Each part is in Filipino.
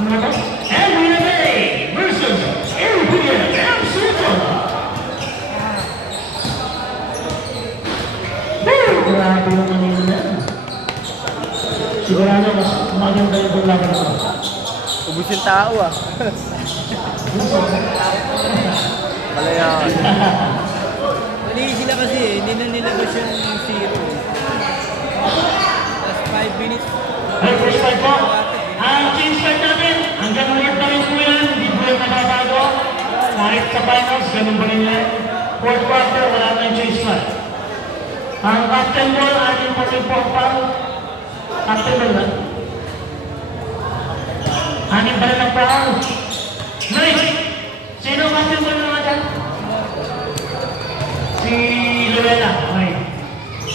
And MMA versus European MC Tola. Grabe yung kanina na. Sigurado mas maganda yung laban ko. Ubus yung tao ah. Pala yan. Mali sila kasi hindi na nilabas yung zero. Last 5 minutes. Ay, first fight po. Ang change fight natin, hanggang ulit na rin po yan. Hindi po yung nababago. Kahit sa finals, ganun pa rin yan. Fourth quarter, wala na yung change fight. Ang captain ball, ating pag-ipokpal. Captain ball na. Aning pa rin ang foul. Nice! Sino captain ball na dyan? Si Luella. Okay.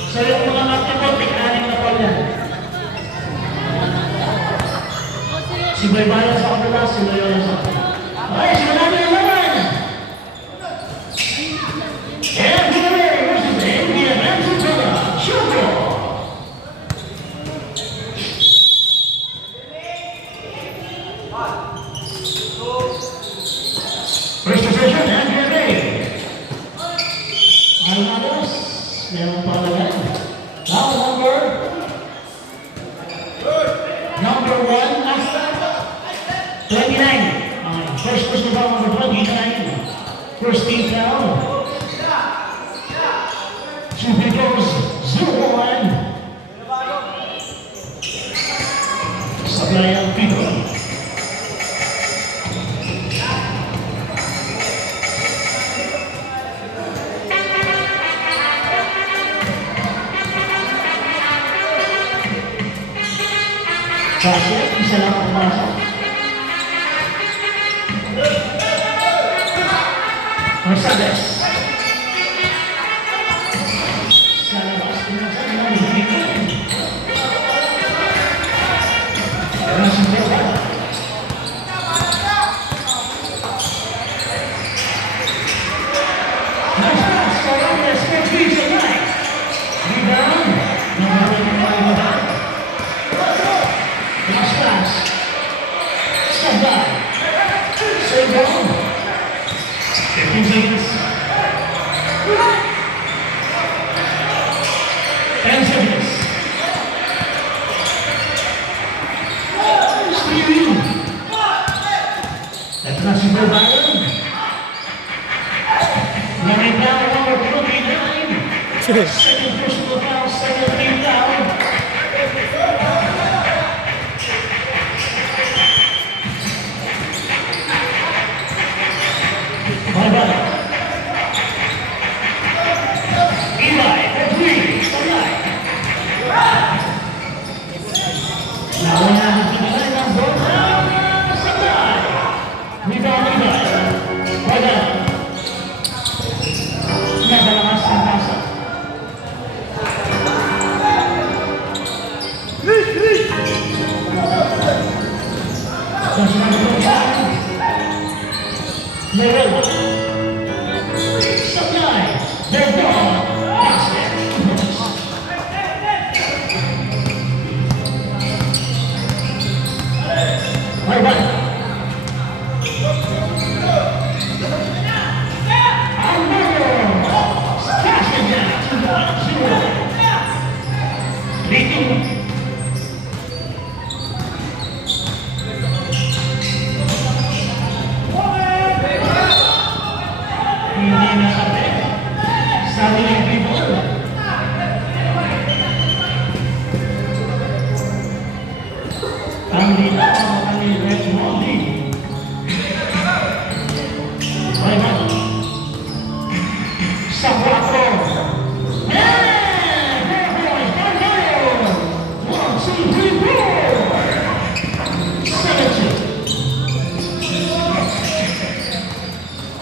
So yung mga captain ball, tig-aning na ball yan. Si Baybaya sa kabila, si Luella sa kabila. Okay, simulan na yung laban! And here versus India Manchester, Shoko! First position, Andrea Bay. Almados, meron pa ulit. Now number 1, Asta, 29. First person foul number 29. First team foul. Two goes 0-1. Sablay ang people. Kasi, isa lang ang pumasok. Mercedes. Sa labas, pinasan lang yung video. Russell Silva. Nice pass, Columbus, 4-3 tonight. Rebound, number 25. Last pass. Step back. Save down. 15 seconds. 10 seconds. Steering. That's not super violent. Running down number 29. Second personal foul, second team down. Eli, for 3, Sablay. Nauna ang pinalay ng board. Sablay. Rebound, Eli. Wala. Nagalakas ang pasa. Nasunod ang pasa. Morella. Sablay. They're gone. Basket. All right. Cash it down. 2-1. Leading. Hindi na sabi. Sabi ng people. Ang nila ang kanilang Molly. Raymond. Sa 4. And there boys, Barbayo. 1, 2, 3, 4. 7-2.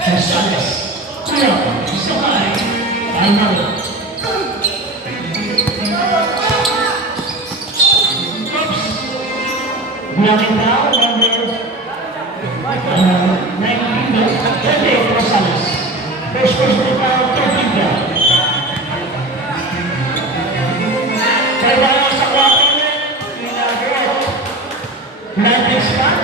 Gonzales. Sabay. Another. Oops. Blocking down number 19. Gonzales. First person foul, 13 down. Kaya sa 4 ulit. Landing spot.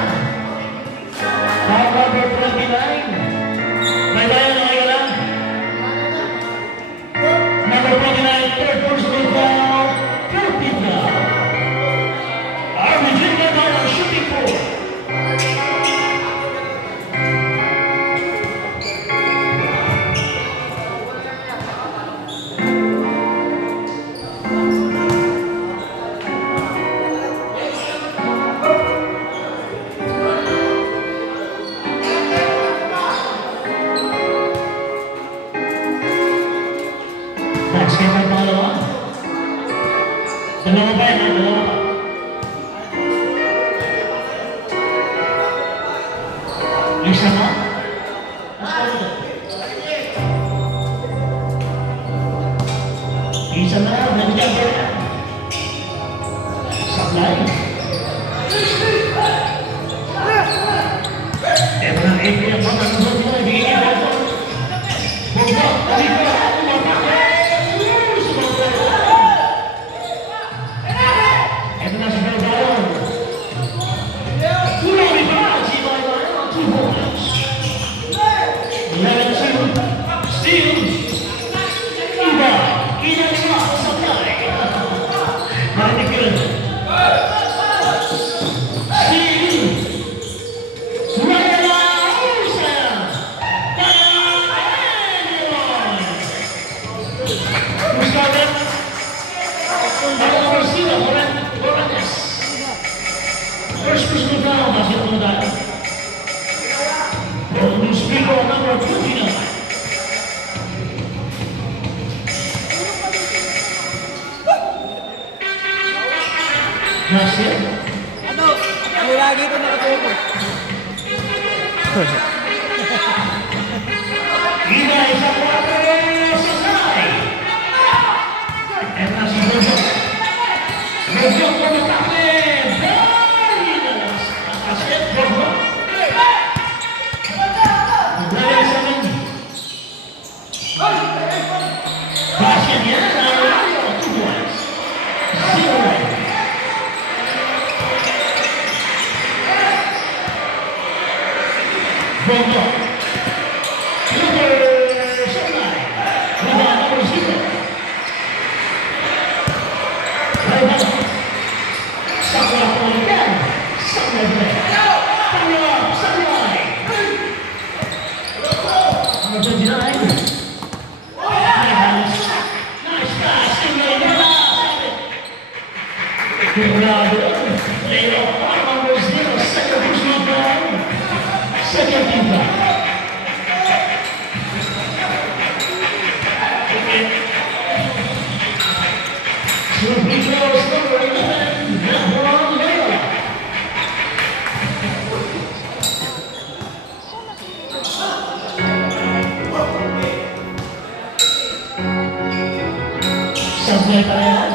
Susunod na basketball na tayo. Golden Speaker number 29. Nasir. Ano? Ako lagi ito nakatubo. Ina isang water sa side. And na si Bojo. Bojo kumatakit. Basket, Bojo. Dahil sa Mendy. Basket yan. Arayo. 2 points. 0. Bojo. Second team back. So he goes number 11, LeBron Layla. Sablay pa yan.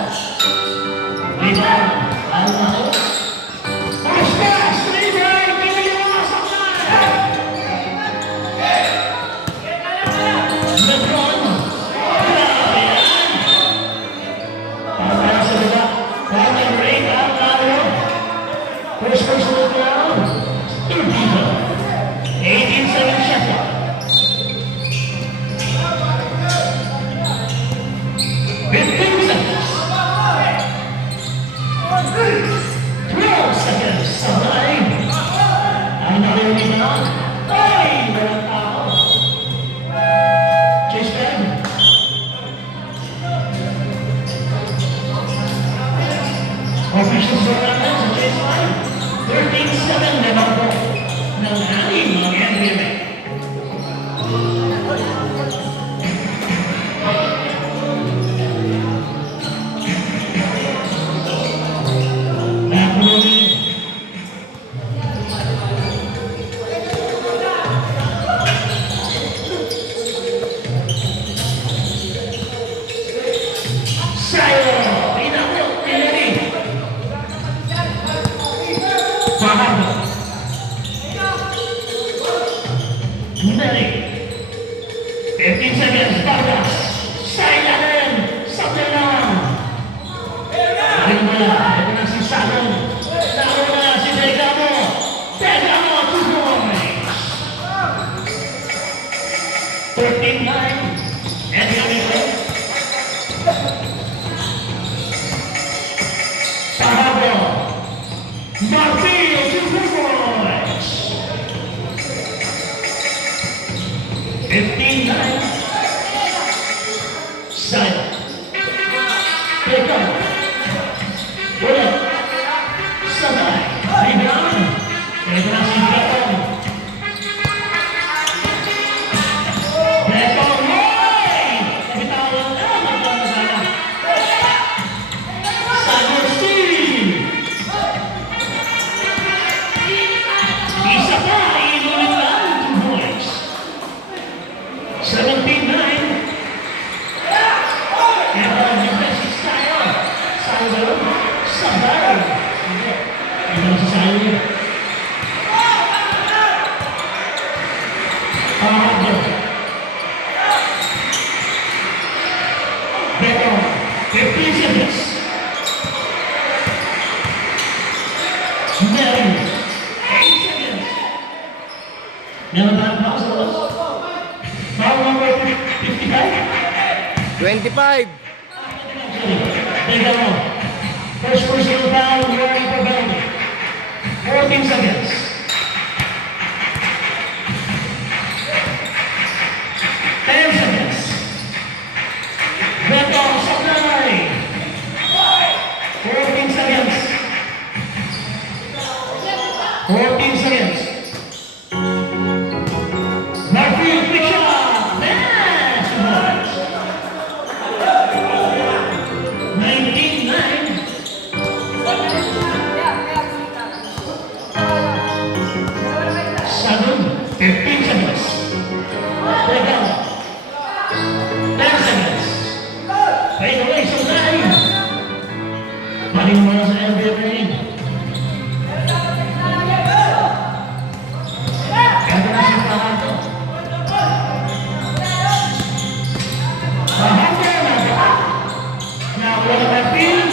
Rebound. Almao. Push pass. Rebound. Kiniwasak na. LeBron. Grabe yan. Para sa baba. Para ng rate out tayo. First personal down. 18 seconds shot clock. 15 seconds. 12 seconds. Sabay. Ang nakauwi na. Ay! Walang tao. Chase back. Officials were natin sa chase line. 13-7 na lang po ng ating mga NBA. Mary. 15 seconds, Vargas. Sayang rin. Sablay lang. Dahil wala. Ito na si Salon. Nauna si Degamo. Degamo, 2 points. 13-9. And the other Pablo. Marfil, 2 points. 15-9. Silent. Pick up. Pull up. Sabay. Rebound. Ito na si Beckham. Beckham. Hey! Nabitawan na. Magkano sana. Sagot Steve. Isa pa. Inulit lang. 2 points. 17-9. And the defensive style. Salvo. Sabay. Ito si Salvo. Pablo. Beckham. 15 seconds. Mary. 8 seconds. Meron tayong pause sa labas? Foul number 55. 25. Degamo. First personal foul, wearing for penalty. 14 seconds. 10 seconds. Beto, Sablay. 14 seconds. 14 seconds. Garfield, quick shot. That's much. 19-9. Seven, 15 seconds. Take out. 10 seconds. Fade away, so time. Paling mo na sa NBA ring. Kaya na si Pahato. Pahato na. Now, what about Field?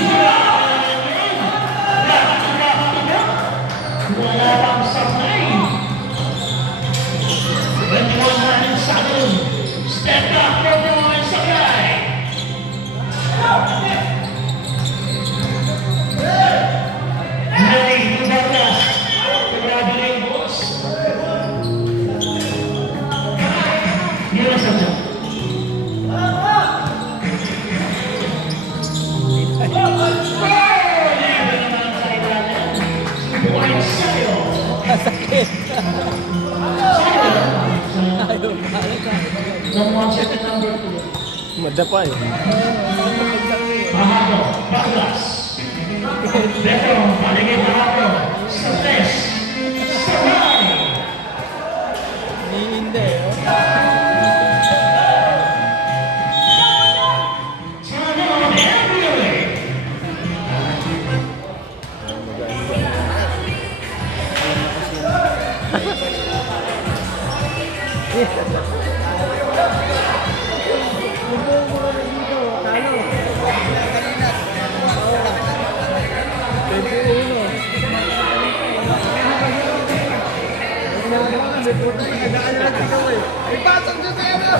Wala pang supply. 21-9 Saturn. Step back for the line supply. Hey, Tubatas. Grabe na yung boss. Yun ang sadya. Libre naman sa ilalim. Subukan sa'yo. Sakit. Number 2. Madapa eh. Pahato, Baglas. Beto, paligid Pahato. Sales. Sabay. Hindi. Sana on every way. Ipasok dyan sa ano!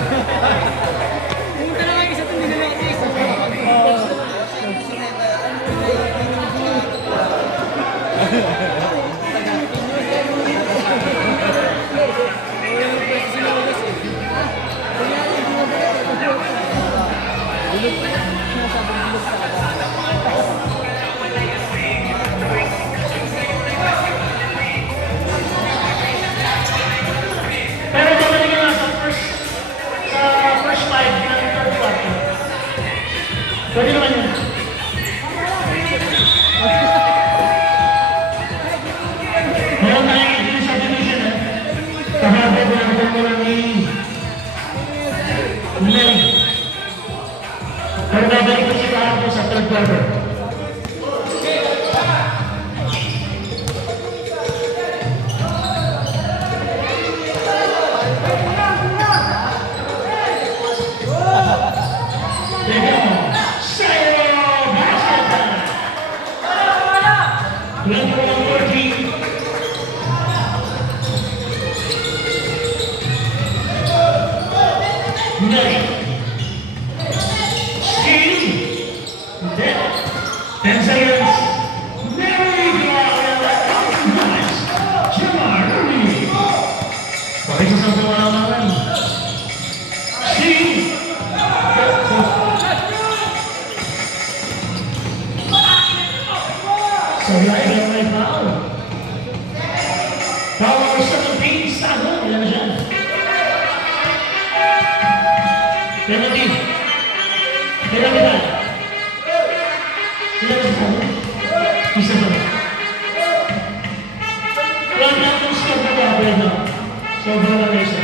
Pumunta na lang isa itong dinalatis. Pero babalikin lang sa first five ng third quarter. Pwede naman yun. Meron tayong ito sa division eh. Kahapon ko lang mo lang ni Mary. Pero babalik ko siya kahapon sa third quarter. Power 17, Sago, ilan na siya? Penalty. Penalty ba? Ilan na siya? Isa ba? Wala na akong score na ba? Pwede. Sobrang na isa.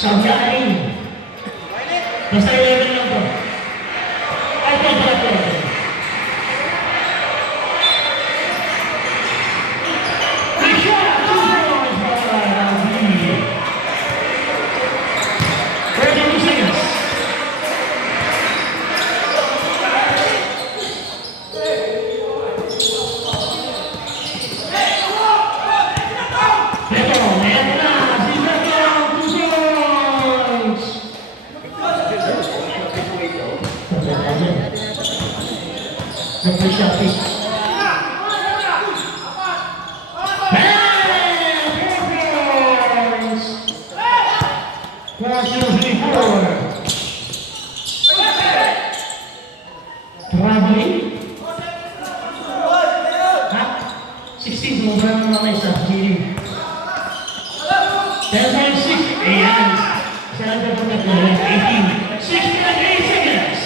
Sabyain. Basta 11 lang po. Ay, ito po. Nagkamali? Ha? 16, sumubra naman naman isa. Gini. 10.6. Ayan. Saan ka po nag-ulit? 18. 6.8 seconds.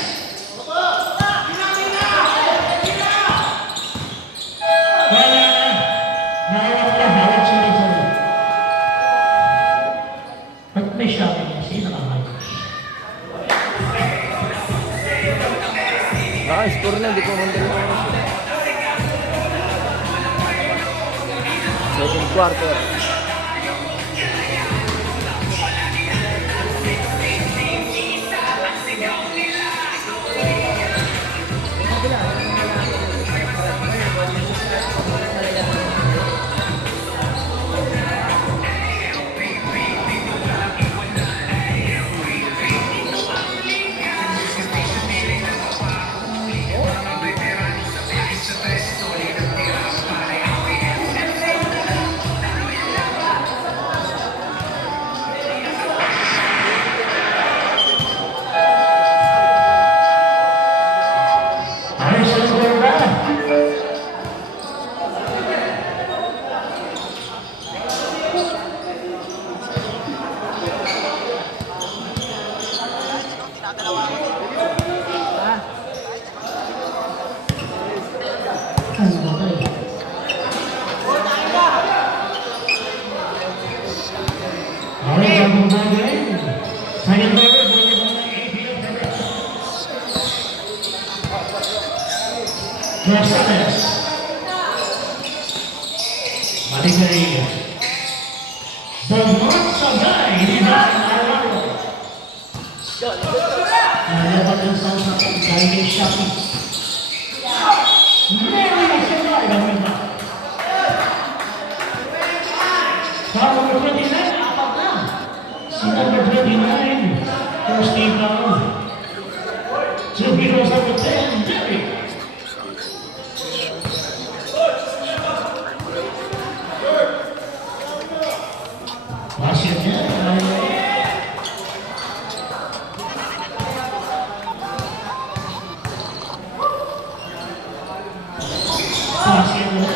Wala na. Nakawak ka. Hawak sunod-sunod. Ba't may shopping niya? Sino nakakayos? Score na, di ko mandal na ako. Second quarter. Ayos ang ganda. Ano ba kayo? Ayos ang ganda. Second quarter, balik mo ng ABL Perez. Mercedes. Maligay. Belmont Sabay. Hindi ba ang araw? Nalaban ng sa dahil kay Shopee. Mary Sabay. Ang iba. Sa number 29, apat na. Si number 29, first team down. 2 heroes number 10, Derek. Basket niya. Basket niya.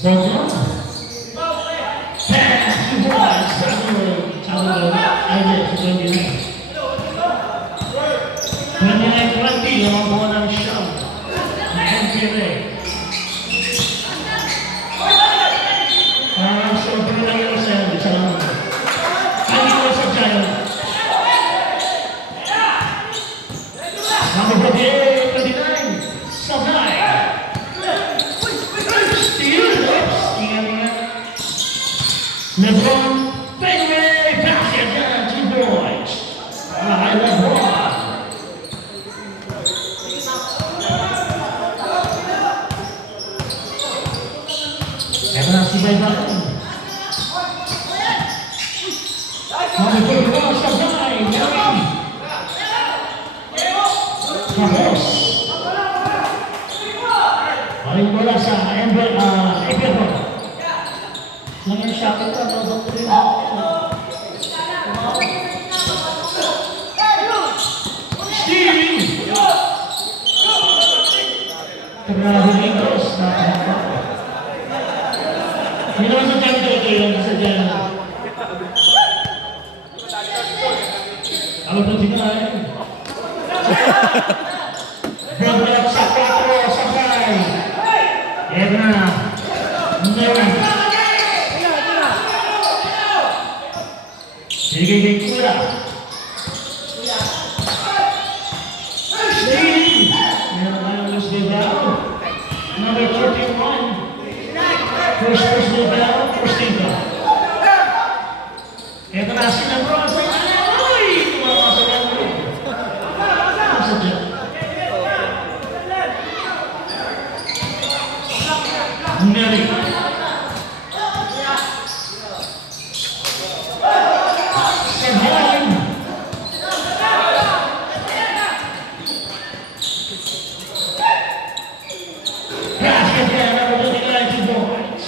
Belmont. Pass to Boyd. Samuel. Ayun, 29. 29-20, naman po ng shot. NPLA. Sobrang lang yung sa'yo. Salamat. Ay, ito sa Giant. Number 29, Sabay. Steal. LeBron, fadeaway basket down to Boyd. LeBron. Eto na si Baybayin. Number 41, Sabay. Gary. Carlos. Paling bola sa Eberho. Lang yung shotgun ka, babang ko rin. Steve! Tabrado Ingos. Hindi naman sa dyan ito yung nasa dyan. Alam mo tingnan. Bumulak sa 4, Sabay. Eto na. Sige, Kura. Steve. Meron tayo Luis Bilbao. Number 31. First Bilbao, first team ka. Ito na si Lebron sa ilalim. Uy! Tumama sa gano'n. Sa dyan. Mary. Sabay. Basket yan. Number 29, 2 points.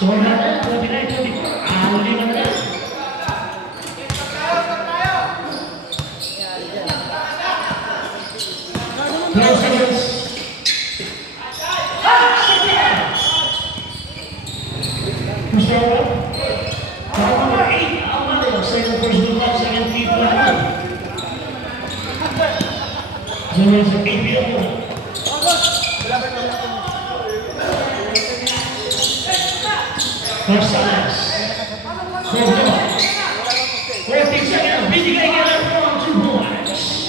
Score natin, 29-24. Ang lima na yan. Close seconds. Mustafa. Number 8, Amadeo. Second personal foul, second free throw. Zero sa 8 pinapura. Gonzalez. Cordoba. 14 seconds. Binigay niya lang po ang 2 points.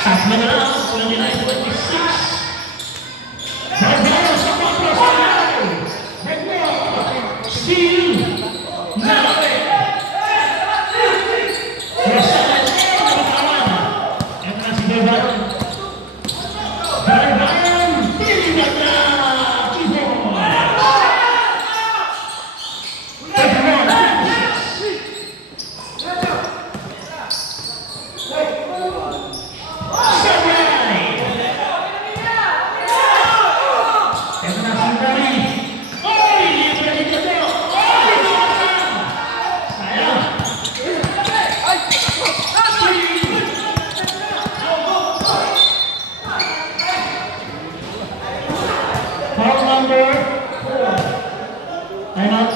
Tatlo na lang. 29-26. Barbaro sa kontra-side. Barbaro. Steal. Nalawin. Gonzalez. Ito na si Barbaro. Barbaro. Binigay na. 2 points. Foul number 4. Time out.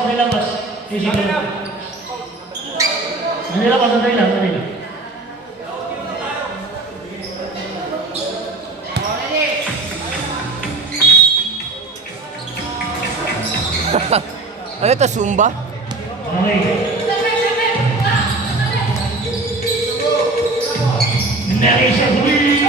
Nilabas. Physical. Nilabas, sandali lang. Ano ito, Zumba? Okay. There is a three.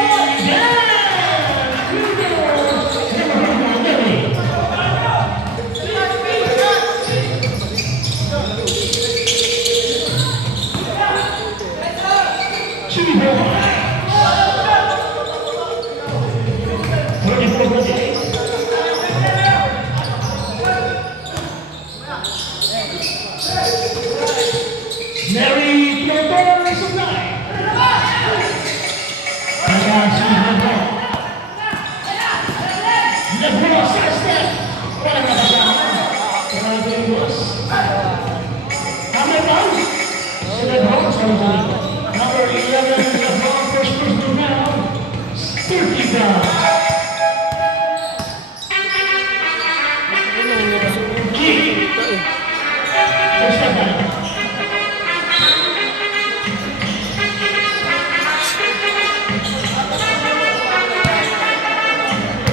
Mary Theodore Supply. Lebron Sastek. Walang nakasama. Walang Vegas. Number 1. Si Lebron Sastek. Number 11, Lebron first personal round. 30 down. First time.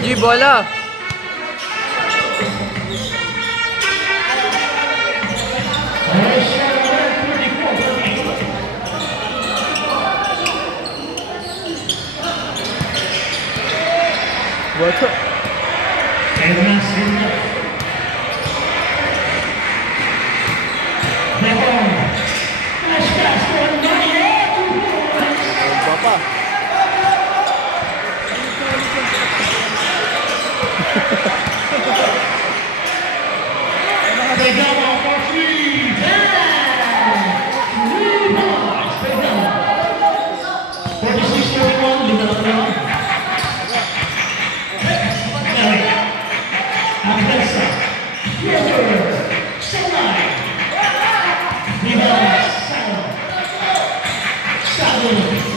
G, bola! Bola! Papa! Pegama for 3, 10! Rebounds, Pegama. 46-31, lima na lang. Atlesa, Theodore, Sanay. Rebounds, Salo.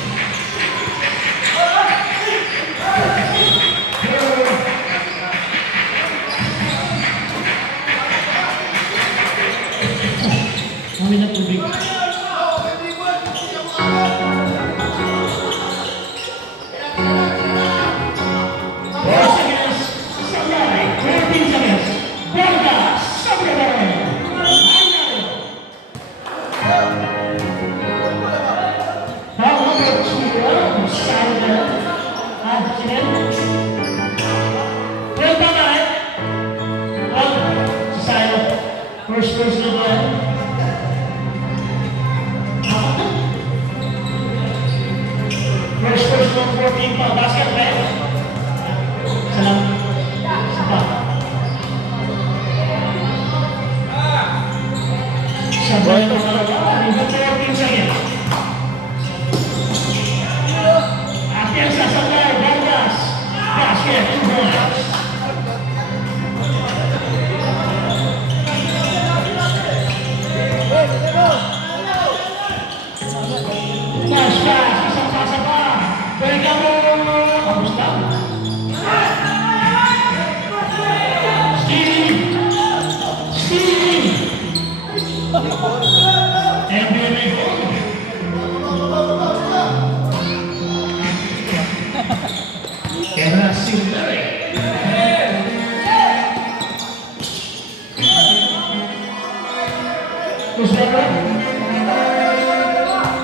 Bago.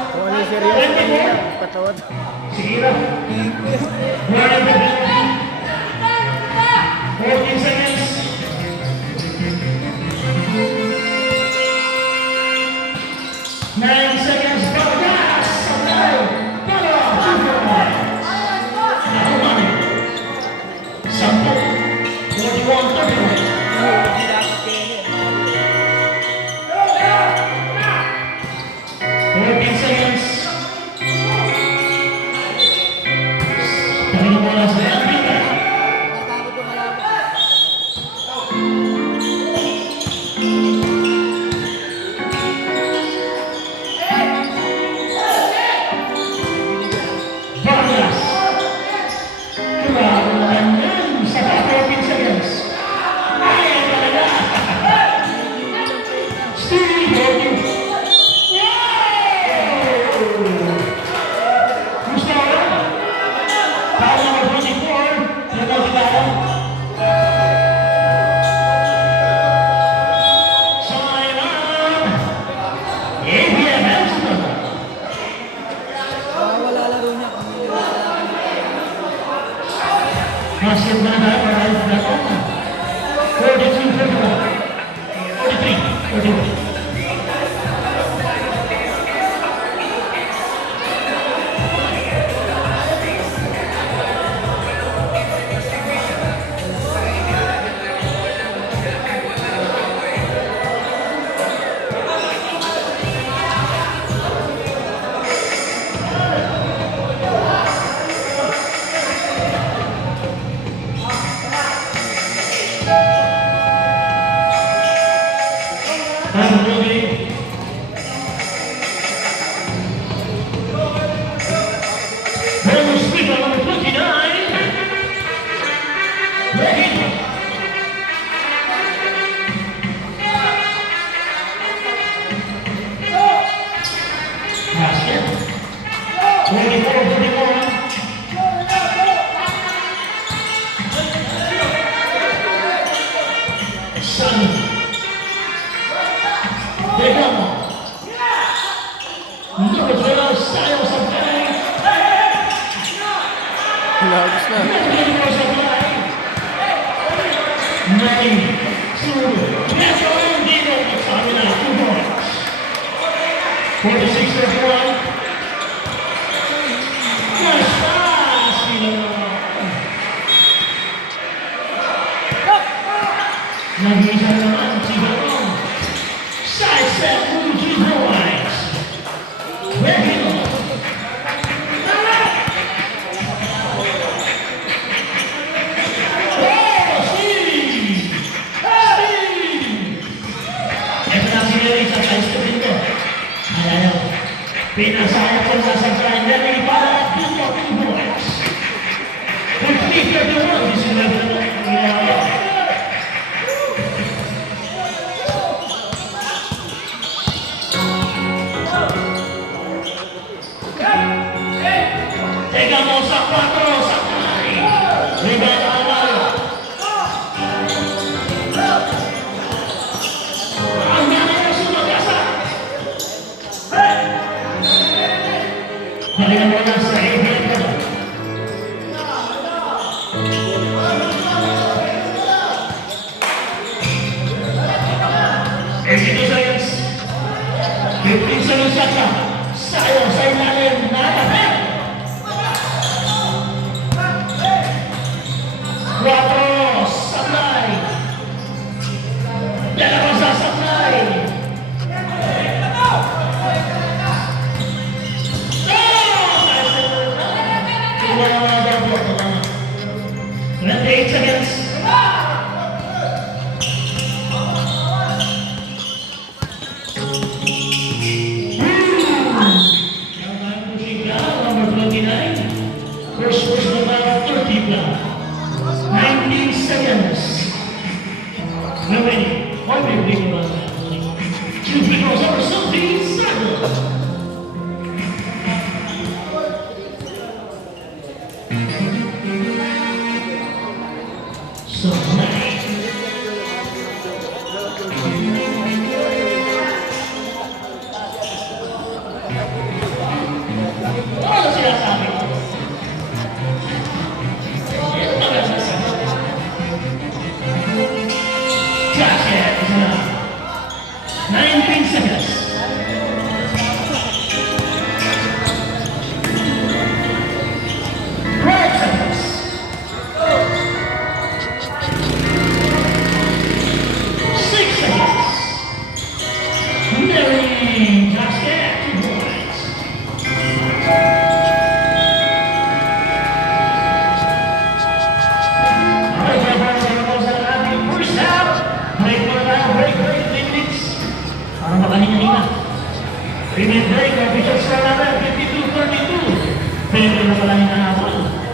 Kung ano yung seryoso kanina, patawad. Sige na. 14 seconds. 9 seconds. Bagas! Sabay! Dalawa! 2 Nakuman. 10. 41-31. 14 seconds. Tabi ng bola sa Enrique. Vargas. Grabe naman yan. Saka 14 seconds. Ayaw talaga. Steve Hogan. Gusto ko lang. Tao number 24. Tinatawag si Tao. So ngayon, ABM Amsterdam. Wala laro niya. Masih mana para belakang 42, 43, 42. Bonus speaker number 29. Ready? Basket. 24-41. Sun. Pegamos. Número 2, Sayo Sampay. Hinagos na. Número Sampay. 9, 2, Neto Endigo. Sabi na, 2 points. 46-31. Nice pass. Nag-isa naman si Barong. Side step, move 2 points. Ready? Oh, Steve! Steve! Ito na si Mary sa side step dito. Ayaw. Pinasaya ko sa subscribe. Ready para 2 points. 50-31. This is level. Llegamos a 4, Sakai. Rebound Alvaro. Ang nanay sa mag-asa. Balikan mo lang sa ABM ko. 82 seconds. 15 seconds yata. Sayo sa ilalim. Nakapit. 4, Sablay. Dalawa sa Sablay. Wala mga double. 28 seconds. Number 29. First push number 30 block. 19 seconds. Remaining. Why do you think about that? 2 free throws over something. So, break, official score natin, 52-42. Pero na pala hinahabol.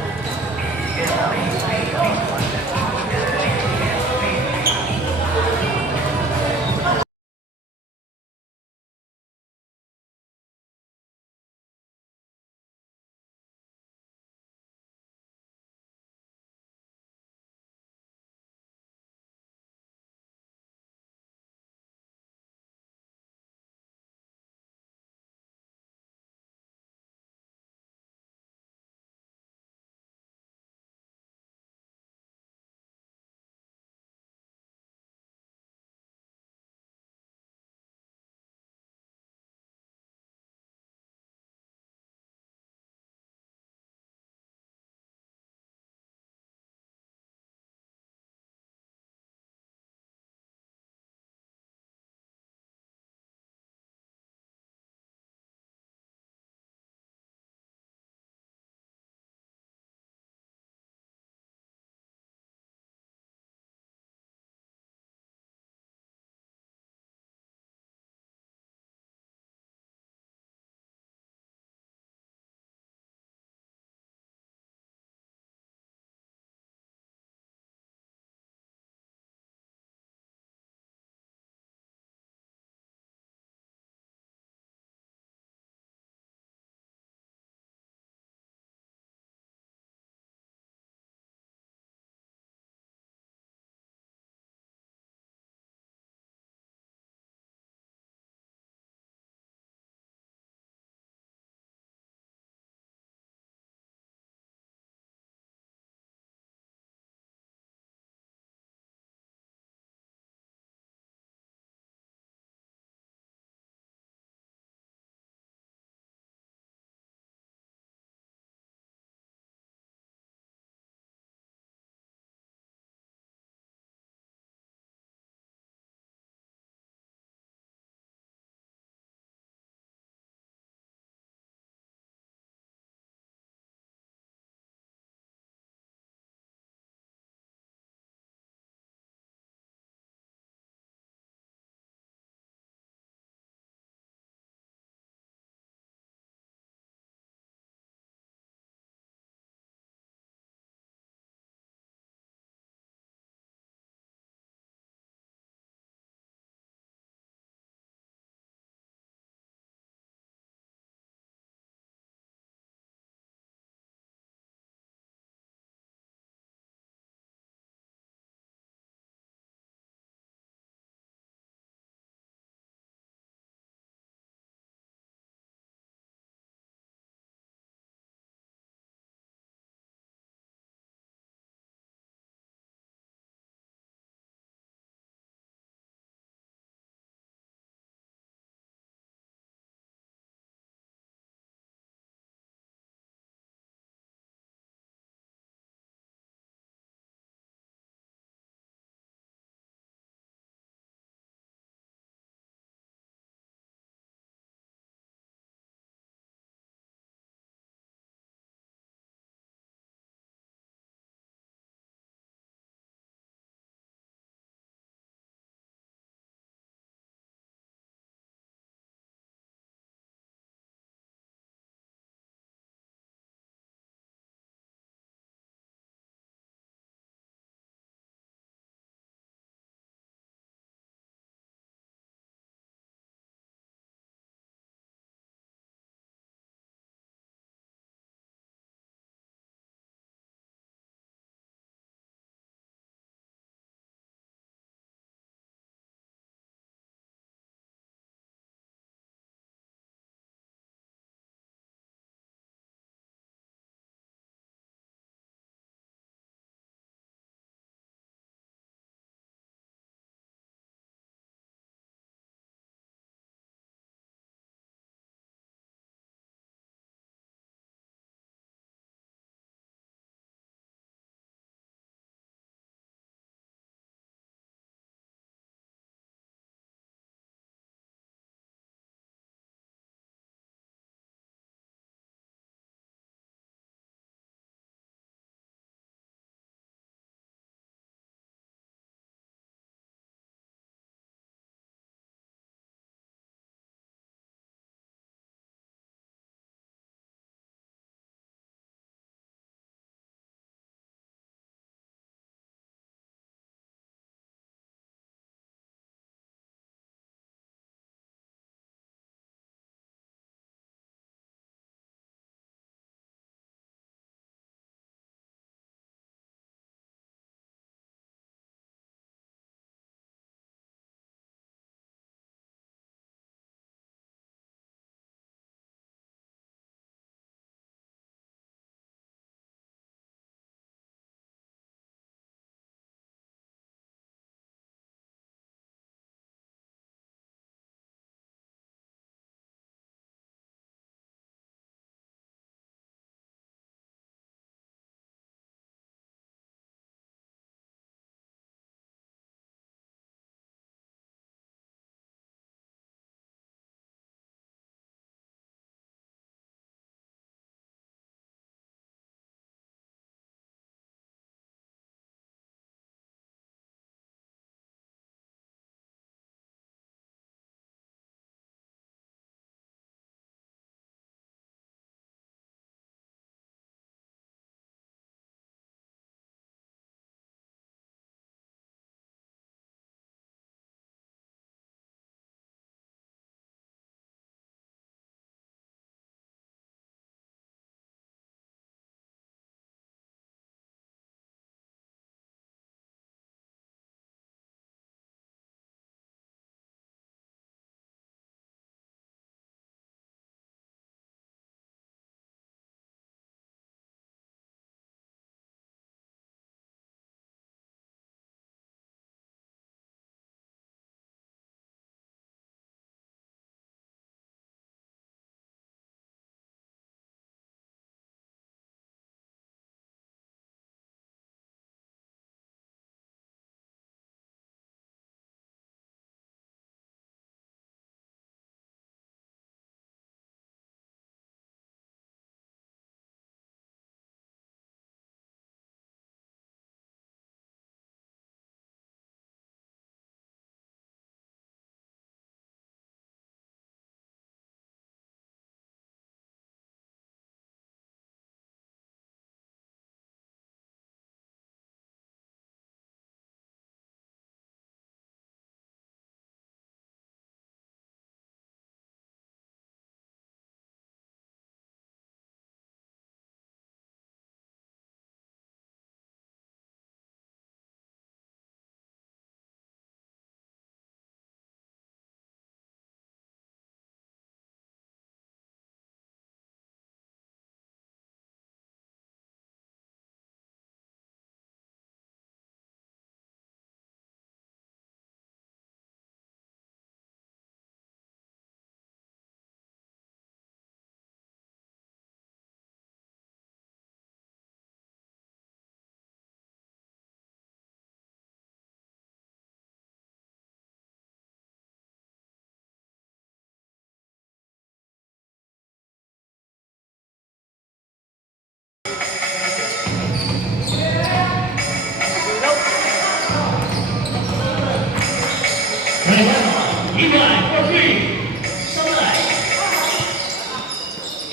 Eli for three. Sabay.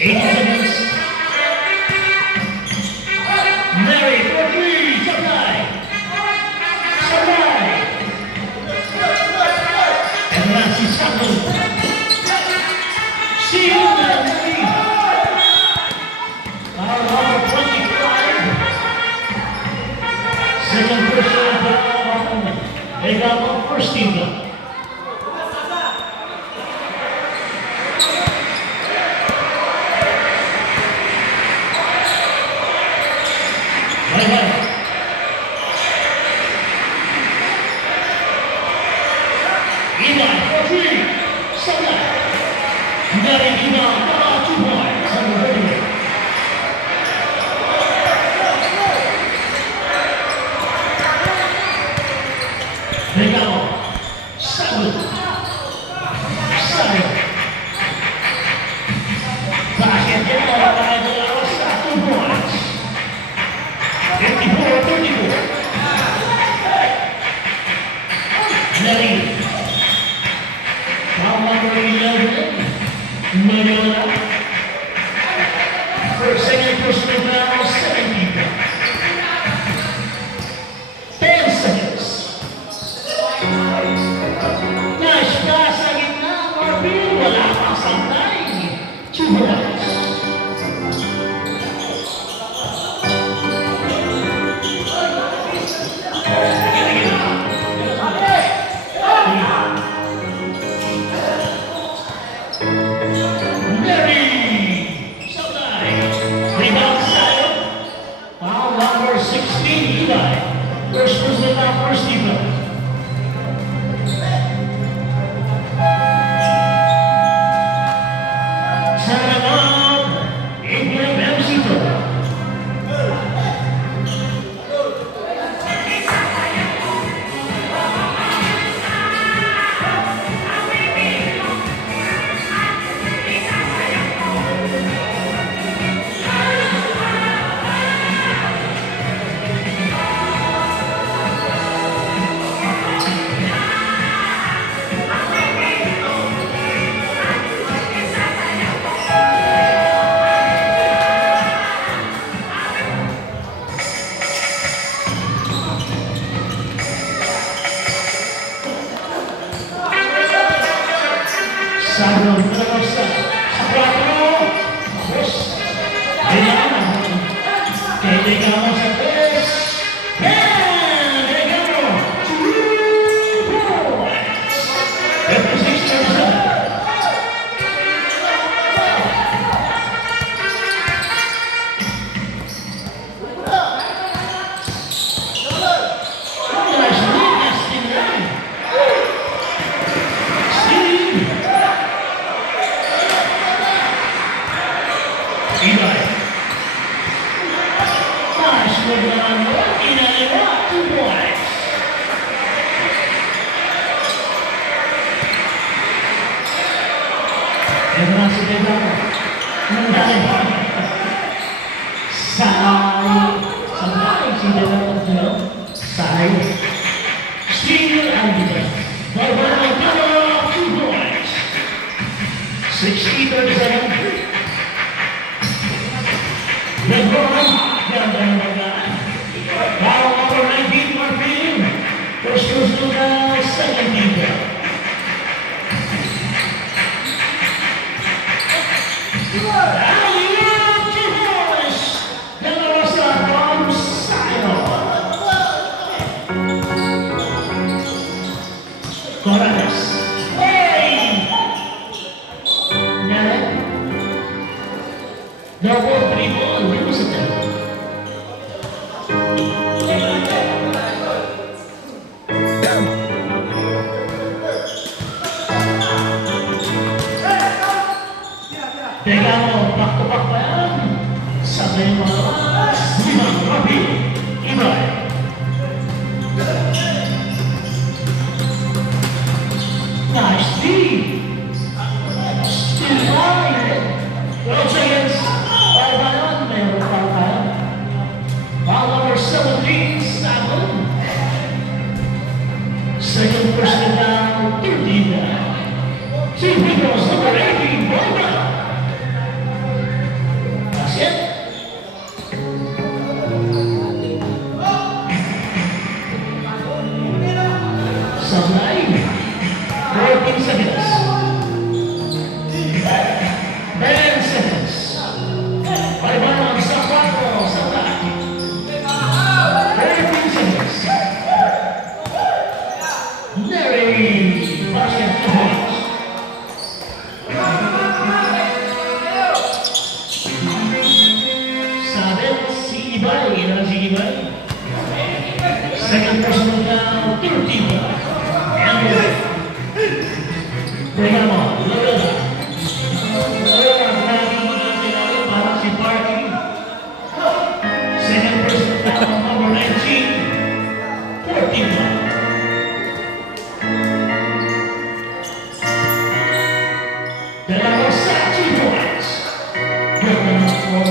8 seconds. Mary for three. Sabay. Sabay. And that's his second. Steal that lead. Foul number 25. Second personal foul. They got one first team though. Eli for three. Sabay. Mary Eli, 2 points. On the radio. Regalo. 7. Basket din para kay De La Rosa, 2 points. 54-34. Mary. Foul number 11. Manila. First, second personal foul, 17. 10 seconds. Nice pass sa gitna, Marvin. Wala pang santay. 2 points. Mary. Sabay. Rebound sa'yo. Foul number 16, Eli. First personal foul, first defense. Sarangab, Ibrahim Emsito. Sabro De La Rosa. Sa 4. Tapos. Regalo. Kay Regalo sa 3. And Regalo. 2 points. 56-37. Nice lead, Justin Ray. Steve. Eli. Nice move on. Eli, 2 points. Ito na si Degano. Sabay si Degano. Say. Steal and defense. Barbara, 2 points. 60-37. LeBron, ganda ng magaan. Foul number 19, Marvin. First personal foul, second team. Alley-oop to Morris. De La Rosa from Zion. Corrales. Hey! Nere. Double dribble, Wilson. Degano, back-to-back pa yan. Sabay mo naman. Limang Rabi. Ibrahim. Nice D. Still line. 12 seconds. Para ba yun? Meron pa tayo. Foul number 17, Sabon. Second person down, Two people's number 18, Boba. That's it. Sablay. 14 seconds. 10 seconds. Baliban sa 4, Sablay. 14 seconds. Mary. Basket 2 points. Second personal down, 13 points. And Brigamo, Loretta. Loretta, para si Parky. Second personal down, number 19, 14 points. De La Rosa, 2 points. Good enough for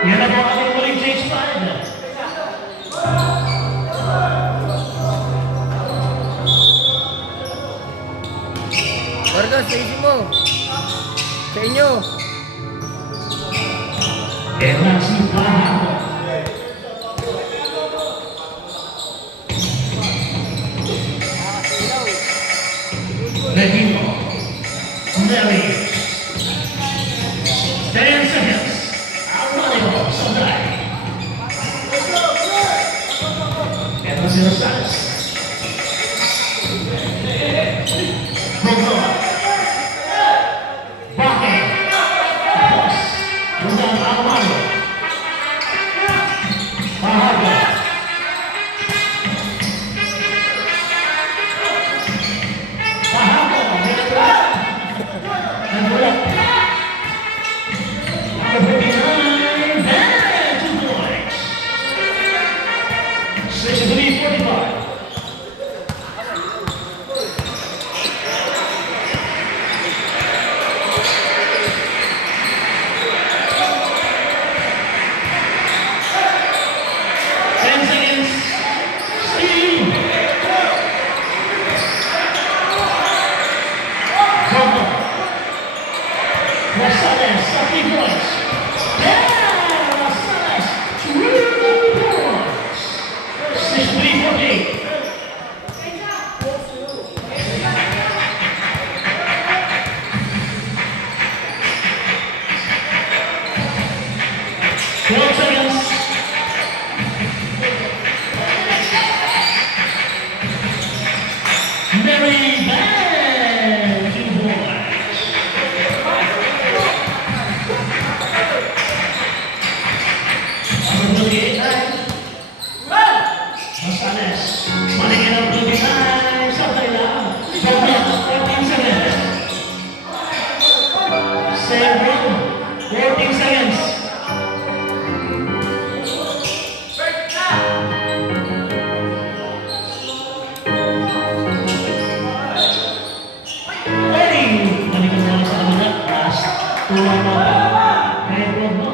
yan ang mga ating muling change five. Vargas, sa isip mo. Sa inyo. Ela si Pahamo. Regino. Nelly. 10 seconds. Volleyball, Sablay. Ito si Rosales. Bogor. Bakit? Tapos. Rosal Almaro. Pahaga. Pahaga. Nagulat. Nagulat. 63-45. Rosales, 30 points. Yeah, Rosales, 2 points. 63-48. Mary Bell, 2 points. Number 28, Rosales, maningin ang 29, sabay lang. 14 seconds. Save room, 14 seconds. Tulang mo. Kaya vlog mo.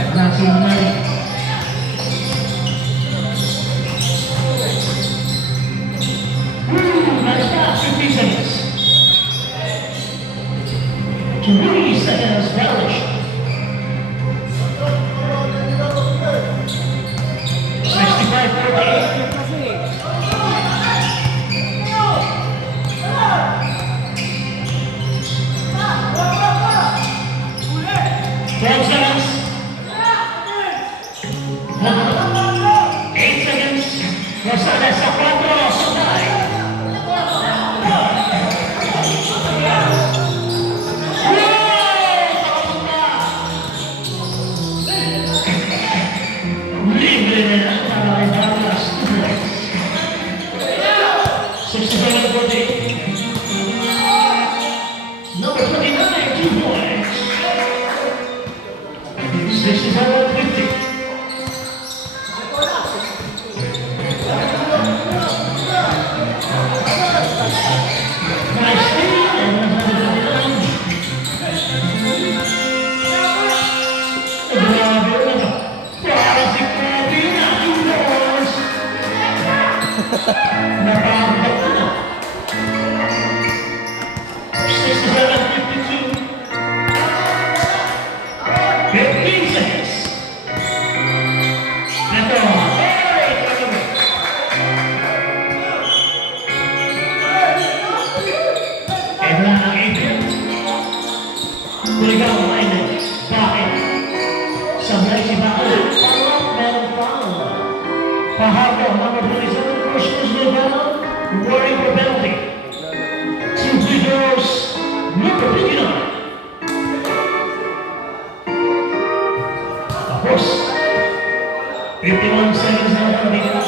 At nasi mo na rin. Nice pass, 50 seconds. 20 seconds, relish. 65-48. 12 seconds. 67-50. Nice steal, and grabe na. Para si Kobe na Julius. Napakagod na. 67-52. 15 seconds. Ito, hey, kagabi. Ito na ang 8. Kuligaw, Aiden. Bakit? Sablay si Bakit. Meron foul. Pahago, number 27, Christmas Lugano, warning for penalty. 2 free throws, number 59. Tapos, 51 seconds na lang dito.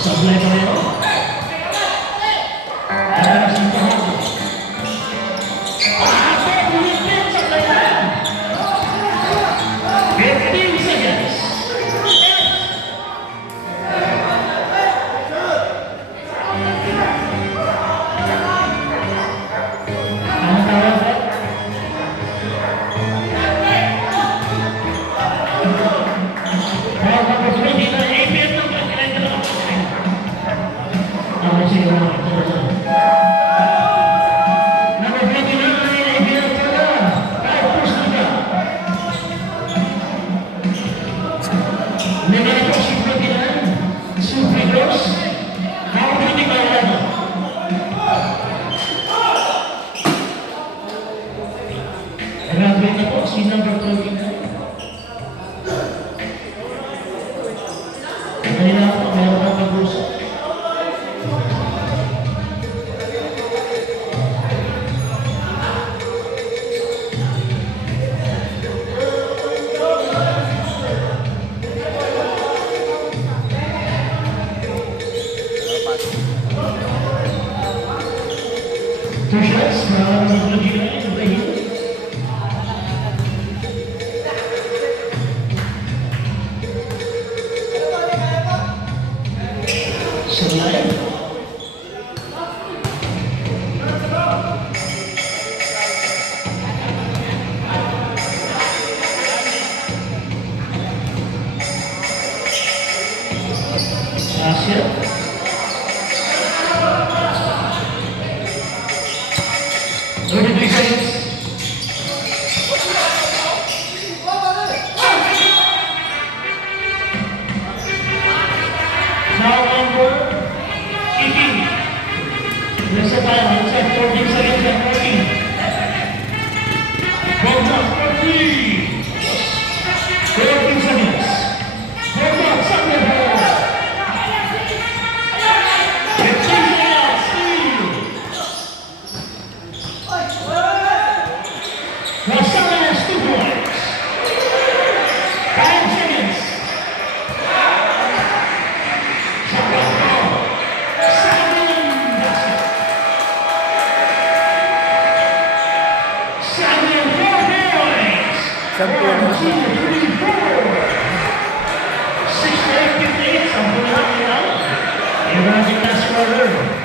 Sablay pa rin ako. Para sa pahago. Ulit sablay na yan. 15 seconds. Ang tawag ko? Tawag ko sa hindi na APM ng pagkain na lang. Ako siya lang. Number 29, APM ko na. Kahit push na ka. Naman ako si 29. Super Gross. How critical na ito? Grabe na po si number 29. Kaya ako, meron kang pag-usap. Two shots, para mag-lagay ng dahil. Sablay. Asya. 33 seconds. Now number 18. Let's say 14 seconds and 14. Both up, 14. 14 seconds. Both up, second ball. 15 seconds, steal. Rosales has 2 points. 5 seconds. Second ball. 7 basket. 7 4 points. 1, 2, 3, 4. 68-58. Sampu na lang yan. Imagine that scorer.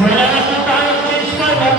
Wala na po tayo sa squad.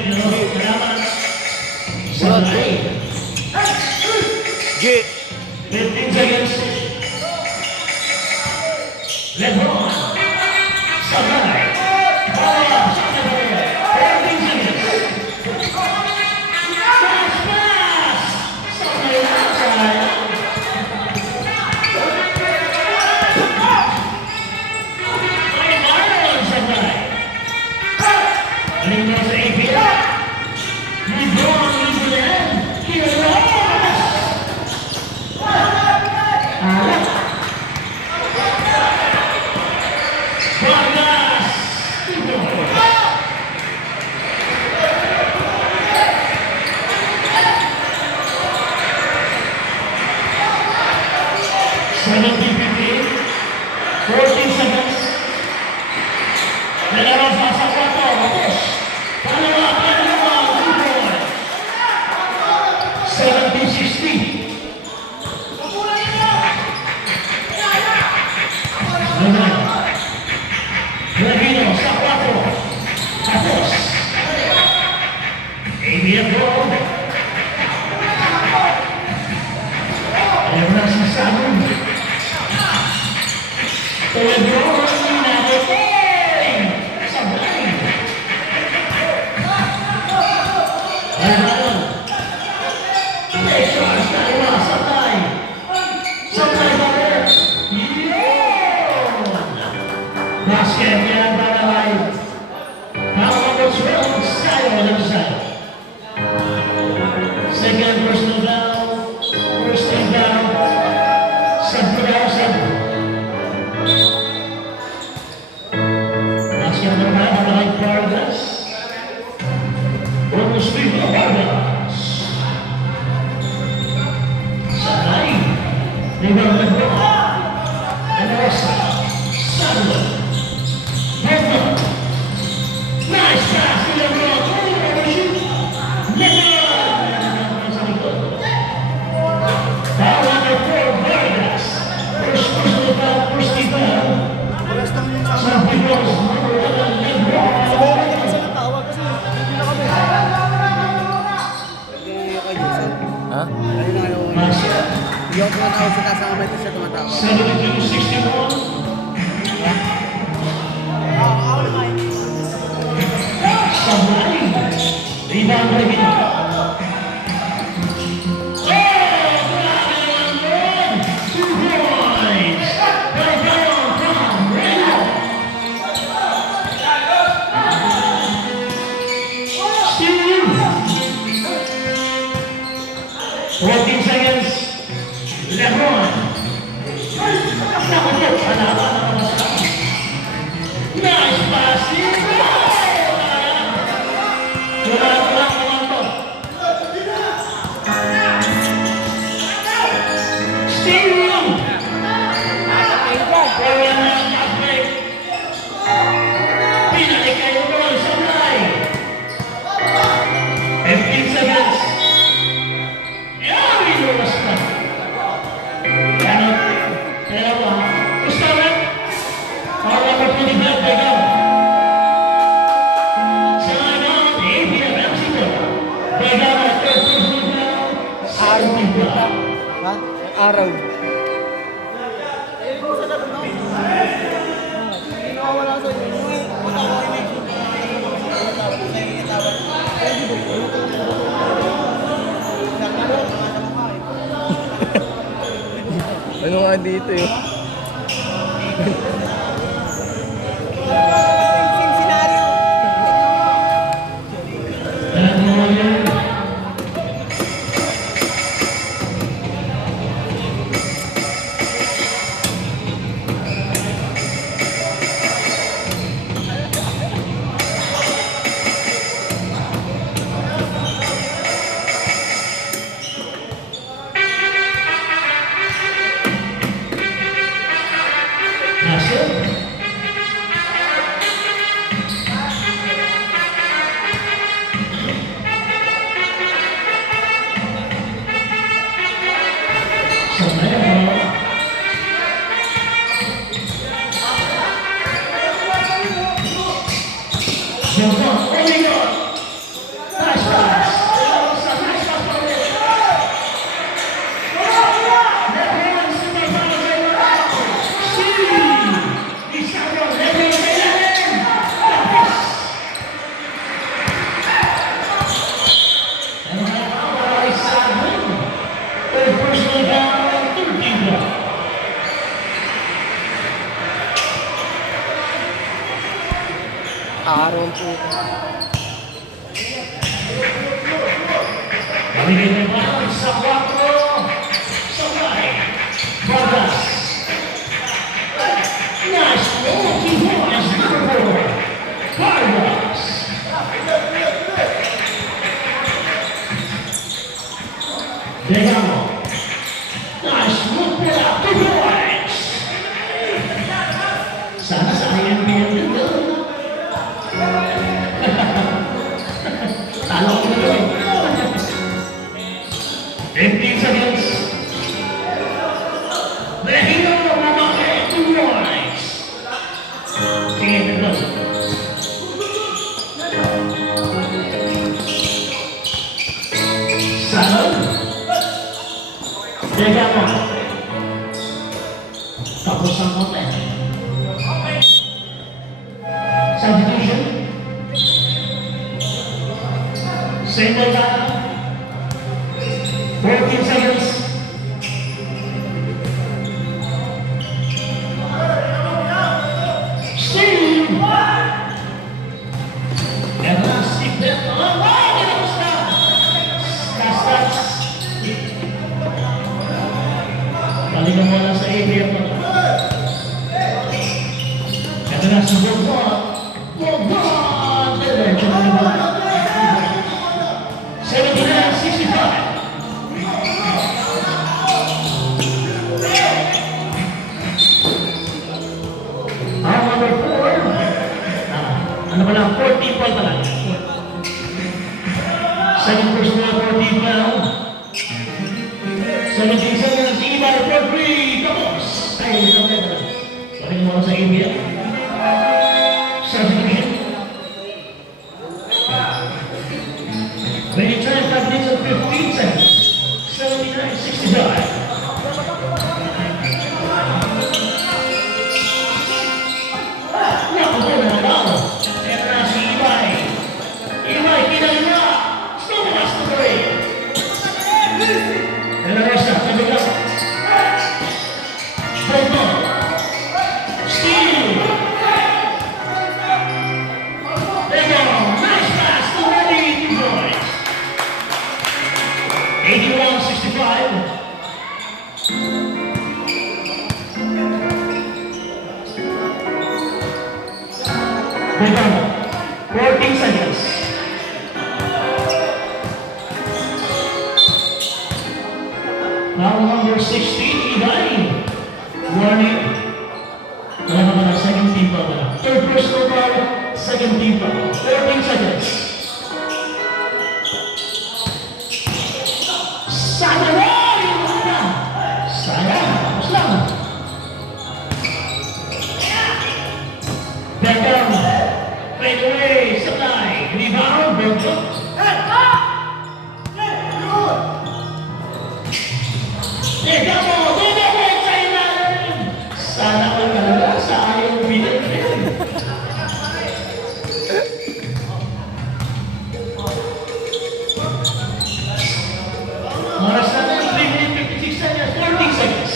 Thank you. Salamat. Sabay. G. 15 seconds. Lebron. Sabay. Bawah. Sabay. 14 seconds. Pass, pass. Sabay outside. Sabay. Aling mo sa APL. Lebron, Lebron. Kilos. Vargas! 14 seconds. Nalaro sa 4. Tapos. Pangalawa. 17-16. Lavino sa 4. Tapos. ABF goal. Ayaw na si Samun. Lebron, nabuting! Sabay! Ayaw. Pressure, dalawa, sabay! Sabay balik! Yun! Basket yan para live. Tapos round, sayo ng sayo. Second personal down. First thing down. Sabay daw, sabay. Basket naman ang live Vargas. Bonus Viva Vargas. Sabay. Libang Lebron. Anosa. Samuel. Lebron. Nice pass to Lebron. Lebron! Sa likod. Power number 4, Vargas. First personal foul, first team foul. Sa Pilipinas, number 1, Lebron. Ha? Basket. Hindi ako tumatawag sa kasama ito siya tumatawag. 72-61. Sabay. Rebound Lavino. Oh, grabe naman yun. 2 points. Rebound from Reno. Steal. 14 seconds. Lebron. Nakapot. Nice passing. Steal. Wala na ang upbreak. Pinalik kayo doon. Sabay. 15 seconds. Yeah, inuwas pa. Pero gusto rin. Para mag-pinibad na ikaw. Sa ano, ABF Mexico. Begaw at third person down. Second down. Ha? Araw. Ano nga dito eh? Alam mo yan. Nasıl? Nabigay na yung round sa 4. Sabay. Vargas. Nice. Key points. Number 4. Vargas. Degamo. Nice. Move for that. 2 points. Sana sa INBL din doon. Talo ko na doon. 15 seconds. Regino Mamake, 2 points. Sige, tignan. Salon. Degamo. Tapos ang konti. Substitution. Single time. 14 seconds. Steve. Eto na, Steve Beto. Kinapos na. Last. Balikan mo lang sa ABM na. Eto na, si Bogdan. Diretso na yung ball. 79-65. Number 4. Ano ba lang? 14 ball pa lang. Second personal 14 now. 17 seconds. Ibar for 3. Tapos. Ay, ito na. Sorry mo sa ABM. Substitution. When you turn 5 minutes and 15 seconds. 79-65. Bogdan, 14 seconds. Round number 16, Ibai. Warning. Wala naman ang second team pa ba? Third personal foul, second team pa. 14 seconds. Sana! Sana! Tapos lang. Back down. Right away, supply. Rebound, Bogdan. Degamo, sa ilalim. Sana ko talaga sa ayaw binigyan. Oras natin, 3 minutes, 56 seconds, 14 seconds.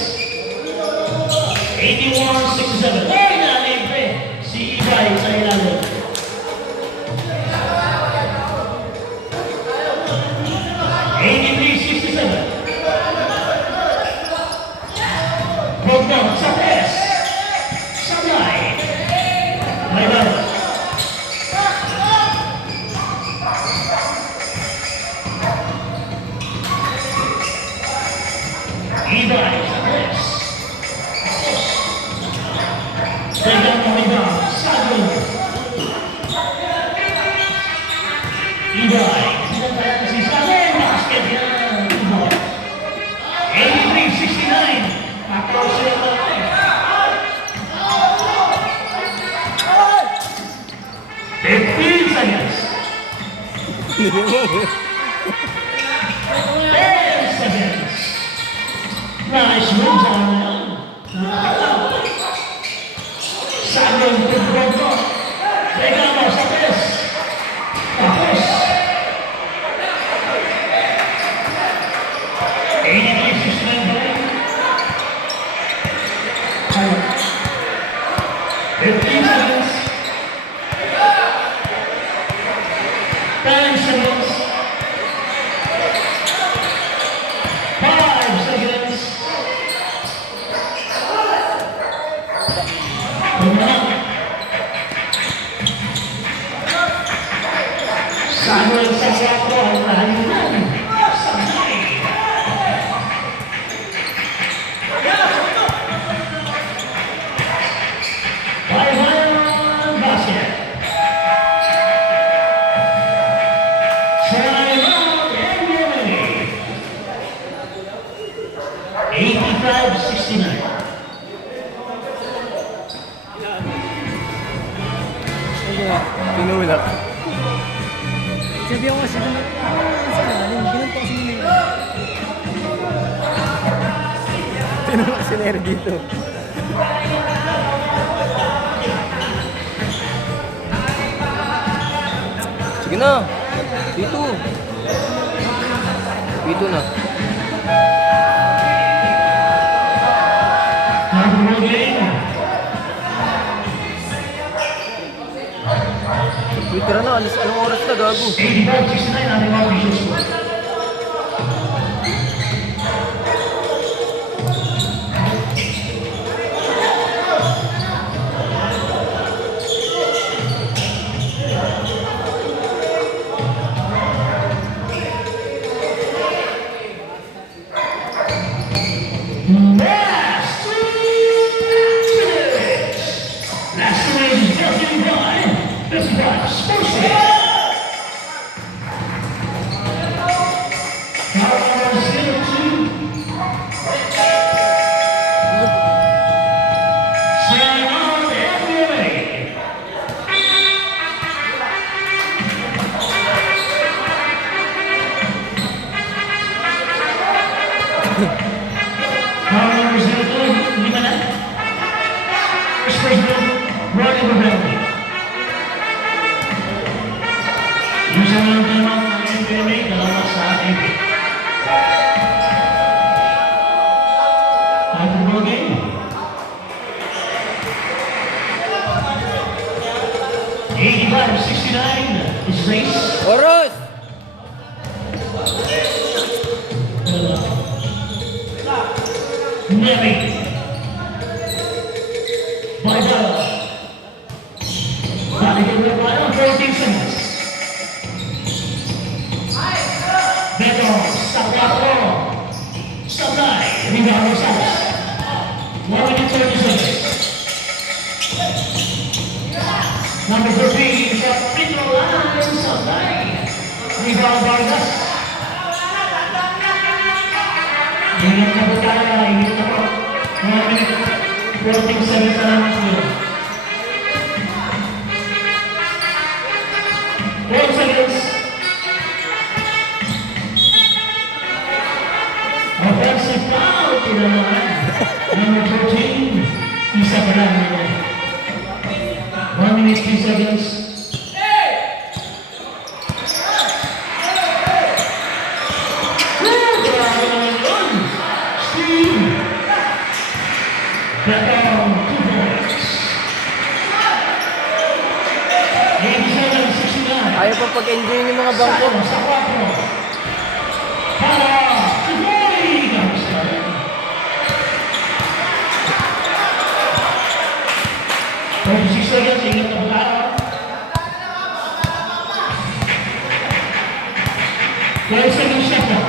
81-67. Ay, nalipin. Si Ibai sa ilalim. Bogdan sa press. Sablay. May ball. Ibai sa press. Bigyan mo rebound. Sablay. Ibai. Sinataya na si Sablay. Basket yan. 83-69. Across the line. 15 seconds. 10 seconds. Nice moves on that. Sablay to Bogdan. Degamo sa press. Tapos. 83-69 ba rin? 15 seconds. 10 seconds. sa 4 ang lahanin sa high. Five-iron basket. Timeout NBA. 85-69. Tinulak. Sabi ako kasi sa lalim, ginanto kasi nila. Tinulak si Nero dito. Sige na. Dito. Dito na. Number game. Wait, tara na. Anong oras na, gago? 85-69 ang mga official score. Last race is brought to you by Best Buy Sports Day. Number 02. Timeout NBA. Number 02, lima na. First person, Ronnie Rebelli. Yung sa mga timeout ng NBA, dalawa sa NBA. After the game. 85-69 is race. Oras! Nevi. Barbara. Balik ke belakang 14 seconds. Beto, Sabato. Sablay, rebound Rosales. 1 minute 30 seconds. Number 13, shot free throw line, Sablay. Rebound Vargas. Ingat na po tayo, ingat na po. 1 minute 14 seconds na naman po. 4 seconds. Offensive foul, tinamaan. Number 14, isa pa lang. 1 minute 3 seconds. Grabe naman yun. Steve. Beto, 2 points. 87-69. Ayaw pa pag-enjoy yung mga bangko. Sa 4. Para Tiboy. Kamusta? 36 seconds. Ingat na po tayo. 12 seconds shot na.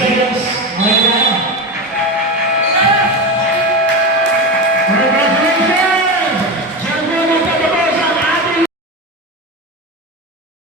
Seconds.